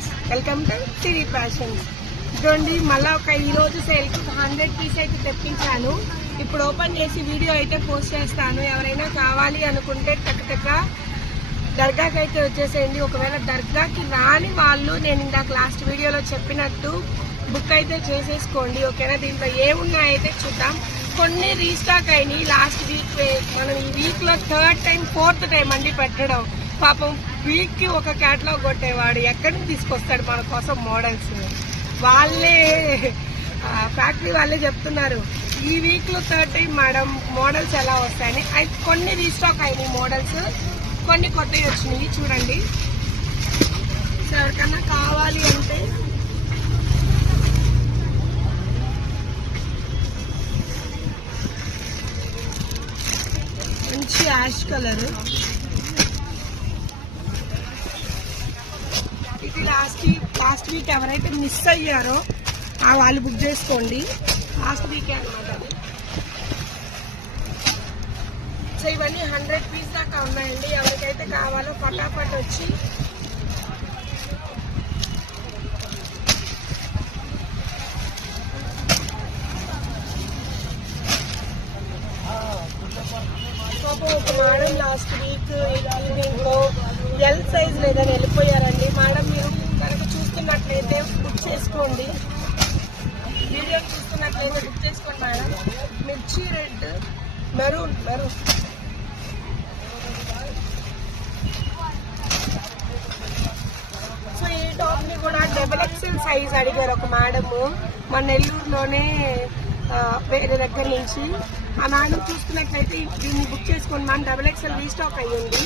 Friends, welcome to Siri fashions. ఇదండి మళ్ళీ ఈరోజు సేల్కి 100 పీస్ అయితే తెప్పించాను. ఇప్పుడు ఓపెన్ చేసి వీడియో అయితే పోస్ట్ చేస్తాను. ఎవరైనా కావాలి అనుకుంటే టక్ దర్గాకి అయితే వచ్చేసేయండి. ఒకవేళ దర్గాకి రాని వాళ్ళు నేను ఇందాక లాస్ట్ వీడియోలో చెప్పినట్టు బుక్ అయితే చేసేసుకోండి. ఓకేనా? దీంట్లో ఏమున్నాయైతే చూద్దాం. కొన్ని రీస్టాక్ అయినాయి లాస్ట్ వీక్. మనం ఈ వీక్లో 3rd టైం 4th టైం అండి పెట్టడం. పాపం వీక్కి ఒక క్యాటలాగ్ కొట్టేవాడు ఎక్కడి నుంచి తీసుకొస్తాడు మన కోసం మోడల్స్. వాళ్ళే ఫ్యాక్టరీ వాళ్ళే చెప్తున్నారు ఈ వీక్లో 3rd టైం మేడం మోడల్స్ ఎలా వస్తాయని. అయితే కొన్ని రీస్టాక్ అయినాయి మోడల్స్, కొన్ని కొత్తవి వచ్చినాయి. చూడండి, సో ఎవరికన్నా కావాలి అంటే మంచి యాష్ కలర్. ఇది లాస్ట్ వీక్ ఎవరైతే మిస్ అయ్యారో వాళ్ళు బుక్ చేసుకోండి. లాస్ట్ వీకే అనమాట. సో ఇవన్నీ 100 పీస్ దాకా ఉన్నాయండి. ఎవరికైతే కావాలో ఫటాఫట్ వచ్చి ఒక మేడం లాస్ట్ వీక్ ఈవినింగ్ లో ఎల్ సైజ్ లేదని వెళ్ళిపోయారండి. మేడం మీరు కనుక చూస్తున్నట్లయితే బుక్ చేసుకోండి. వీడియో చూస్తున్నట్లయితే బుక్ చేసుకోండి మేడం. మిర్చి రెడ్, మెరూన్. సో ఈ టాప్ ని కూడా XXL సైజ్ అడిగారు ఒక మేడము మన నెల్లూరులోనే వేరే దగ్గర నుంచి. ఆ మేడం చూసుకున్నట్లయితే దీన్ని బుక్ చేసుకోండి. మన XXL రీస్టాక్ అయ్యింది.